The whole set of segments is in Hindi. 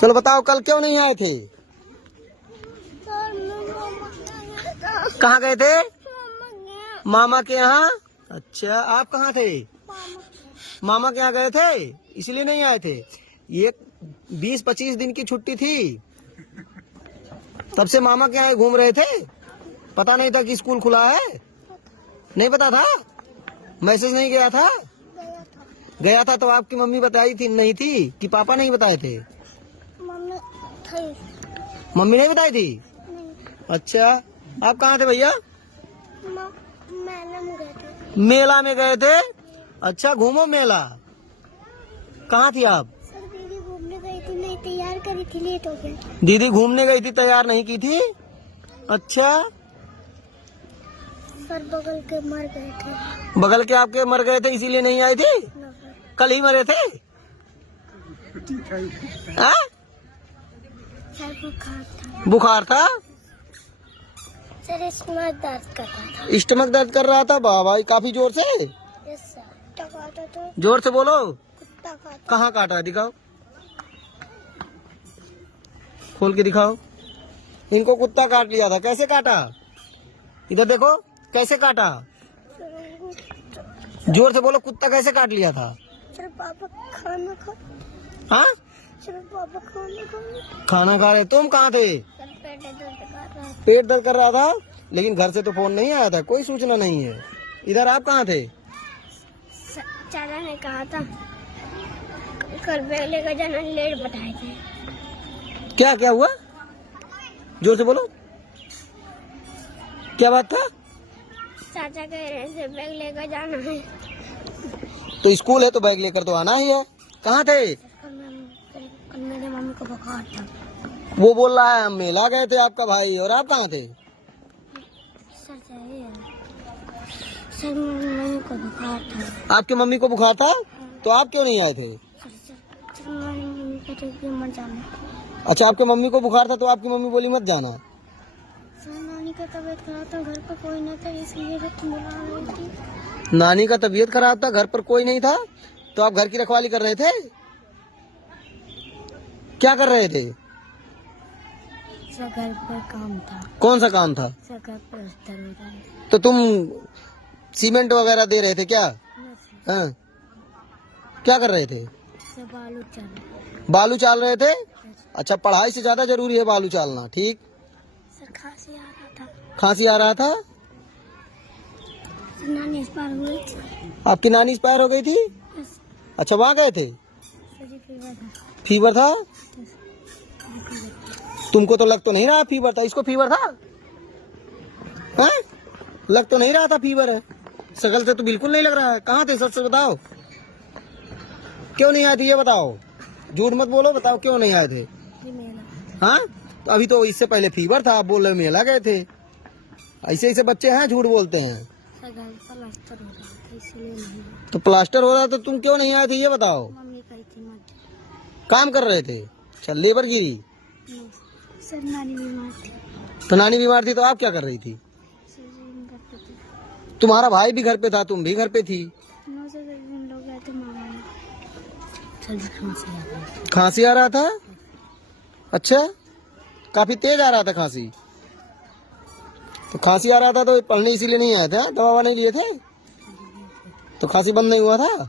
चलो बताओ कल क्यों नहीं आए थे? कहाँ गए थे? मामा के यहाँ। अच्छा, आप कहाँ थे? मामा के यहाँ गए थे, इसलिए नहीं आए थे। ये 20-25 दिन की छुट्टी थी, तब से मामा के यहाँ घूम रहे थे। पता नहीं था कि स्कूल खुला है? नहीं पता था? मैसेज नहीं गया था? गया था तो आपकी मम्मी बताई थी नहीं थी कि पापा नहीं बताए थे? मम्मी नहीं बताई थी? अच्छा, आप कहाँ थे भैया? मेला में गए थे। अच्छा, घूमो मेला। कहाँ थी आप? सर दीदी घूमने गई थी, नहीं तैयार करी थी, लेट हो गया। दीदी घूमने गई थी, तैयार नहीं की थी। अच्छा, सर बगल के मर गए थे। बगल के आपके मर गए थे इसीलिए नहीं आई थी? कल ही मरे थे? हाँ? सर बुखार था। बुखार था? सर स्टमक दर्द कर रहा था। स्टमक दर्द कर रहा था? बाबा, काफी जोर से? Yes sir. कुत्ता काटा था। जोर से बोलो। कुत्ता काटा। कहाँ काटा है? दिखाओ, खोल के दिखाओ। इनको कुत्ता काट लिया था। कैसे काटा? इधर देखो, कैसे काटा? जोर से बोलो, कुत्ता कैसे काट लिया था? सर पापा खाना खा। हाँ? सर पापा खाना खा। खाना खा रहे। तुम कहाँ थे? सर पेट दर्द कर रहा था। पेट दर्द कर रहा था, लेकिन घर से तो फोन नहीं आया था, कोई सूचना नहीं है। इधर आप कहाँ थे? चाचा ने कहा था कल बैग लेकर जाना, लेट बताए थे। क्या क्या हुआ? जोर से बोलो, क्या बात था? चाचा कह रहे थे बैग लेकर जाना है। तो स्कूल है तो बैग लेकर तो आना ही है। कहाँ थे? कल मेरे मम्मी को बुखार था। वो बोल रहा है हम मेला गए थे आपका भाई, और आप कहाँ थे? सर सही है। सर मम्मी को बुखार था। आपकी मम्मी को बुखार था, तो आप क्यों नहीं आए थे? सर मम्मी कहते कि मत जाना। अच्छा, आपके मम्मी को बुखार था तो आपकी मम्मी बोली मत जाना। सर नानी का तबीयत खराब था, घर पर कोई नहीं था, इसलिए तो बुला रही थी। नानी का तबीयत खराब था, घर पर कोई नहीं था, तो आप घर की रखवाली कर रहे थे? क्या कर रहे थे? सर घर पर काम था। कौन सा काम था? सर घर पर प्लास्टर हो रहा है। तो तुम सीमेंट वगैरह दे रहे थे क्या? हाँ? क्या कर रहे थे? सर बालू चल। बालू चाल रहे थे? अच्छा, पढ़ाई से ज्यादा जरूरी है बालू चालना। ठीक। सर खांसी आ रहा था। खांसी आ रहा था? सर नानी एक्सपायर हुई थी। आपकी नानी एक्सपायर हो गई थी? अच्छा, वहाँ गए थे? सर जी फीवर था। फीवर था? तुमको तो लग तो नहीं रहा फीवर था, इसको फीवर था? हाँ? लग तो नहीं रहा था फीवर है, शकल से तो बिल्कुल नहीं लग रहा है। कहाँ थे, सच से बताओ, क्यों नहीं आए थे ये बताओ, झूठ मत बोलो, बताओ क्यों नहीं आए थे? हाँ? तो अभी तो इससे पहले फीवर था, आप बोल रहे मेला गए थे। ऐसे ऐसे बच्चे हैं, झूठ बोलते हैं। सर घर प्लास्टर हो रहा था, इसलिए नहीं। तो प्लास्टर हो रहा था, तुम क्यों नहीं आए थे ये बताओ? मम्मी कही थी मत। काम कर रहे थे? अच्छा, लेबर गिरी? सर नानी बीमार थी। तो नानी बीमार थी तो आप क्या कर रही थी? सर जी घर पे थे। तुम्हारा भाई भी घर पे था, तुम भी घर पे थी। नौ से 10 दिन लोग गए थे मामा ने। सर जी खांसी आ रही थी। खांसी आ रहा था? अच्छा, काफी तेज आ रहा था खांसी? तो खांसी आ रहा था तो पढ़ने इसीलिए नहीं आए थे? हाँ? दवा नहीं लिए थे तो खांसी बंद नहीं हुआ था?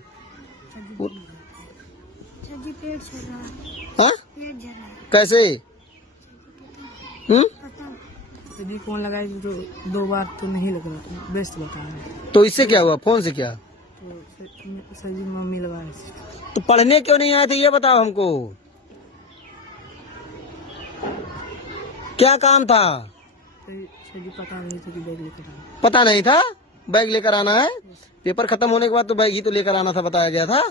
सर जी पेट झड़ रहा है। हाँ? पेट झड़ रहा है। कैसे? यदि फोन लगाए तो 2 बार तो नहीं लग रहा, व्यस्त बता रहा है। तो इससे क्या हुआ, फोन से क्या? तो सर जी मम्मी लगा रही थी। तो पढ़ने क्यों नहीं आए थे ये बताओ हमको, क्या काम था? सर जी पता नहीं था कि बैग लेकर आना। पता नहीं था बैग लेकर आना है? पेपर खत्म होने के बाद तो बैग ही तो लेकर आना था, बताया गया था।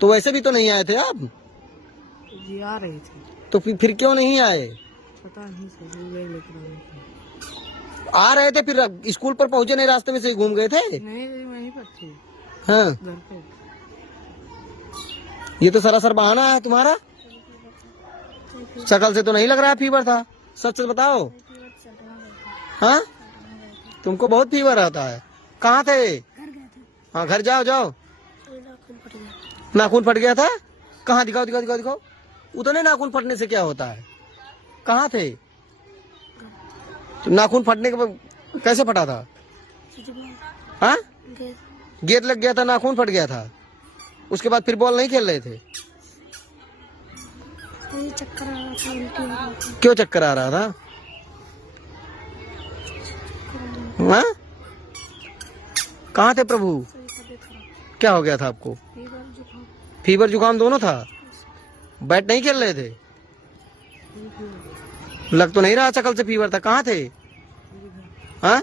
तो वैसे भी तो नहीं आए थे आप? जी आ रहे थे। तो फिर क्यों नहीं आए? पता नहीं सर जी बैग लेकर आ रहे थे। आ रहे थे, फिर स्कूल पर पहुंचे नहीं, रास्ते में से ही घूम गए थे? नहीं वहीं पर थे, हाँ? घर पे। ये तो सरासर बहाना है तुम्हारा, शकल से तो नहीं लग रहा फीवर था, सच सच बताओ। हाँ? तुमको बहुत फीवर आता है। कहाँ थे? हाँ, घर जाओ जाओ। नाखून फट गया था? कहाँ? दिखाओ दिखाओ दिखाओ दिखाओ। उतने नाखून फटने से क्या होता है? कहाँ थे? तो नाखून फटने के बाद कैसे फटा था? हाँ, गेट लग गया था, नाखून फट गया था। उसके बाद फिर बॉल नहीं खेल रहे थे? चक्कर आ रहा था, उल्टी हो रहा था। क्यों चक्कर आ रहा था? हाँ? कहाँ थे प्रभु? क्या हो गया था आपको? फीवर जुकाम दोनों था? बैट नहीं खेल रहे थे? लग तो नहीं रहा शकल से फीवर था। कहाँ थे? हाँ,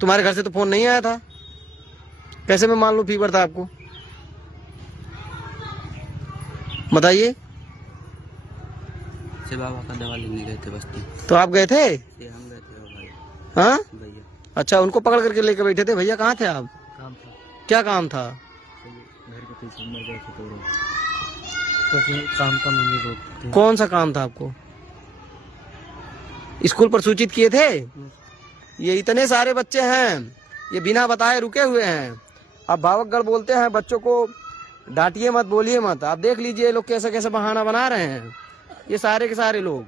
तुम्हारे घर से तो फोन नहीं आया था, कैसे मैं मान लूं फीवर था आपको? बताइए। से बाबा का दवा लेने गए थे बस्ती। तो आप गए थे? हम गए थे भाई। हाँ, भैया अच्छा, उनको पकड़ करके लेके बैठे थे। भैया कहाँ थे आप? काम था, क्या काम था? घर के पीछे मर गए थे तो काम का मम्मी रोकते। कौन सा काम था आपको? स्कूल पर सूचित किए थे? ये इतने सारे बच्चे हैं, ये बिना बताए रुके हुए हैं। अब भावकगढ़ बोलते हैं, बच्चों को डांटिए मत, बोलिए मत। आप देख लीजिए ये लोग कैसे कैसे बहाना बना रहे हैं, ये सारे के सारे लोग।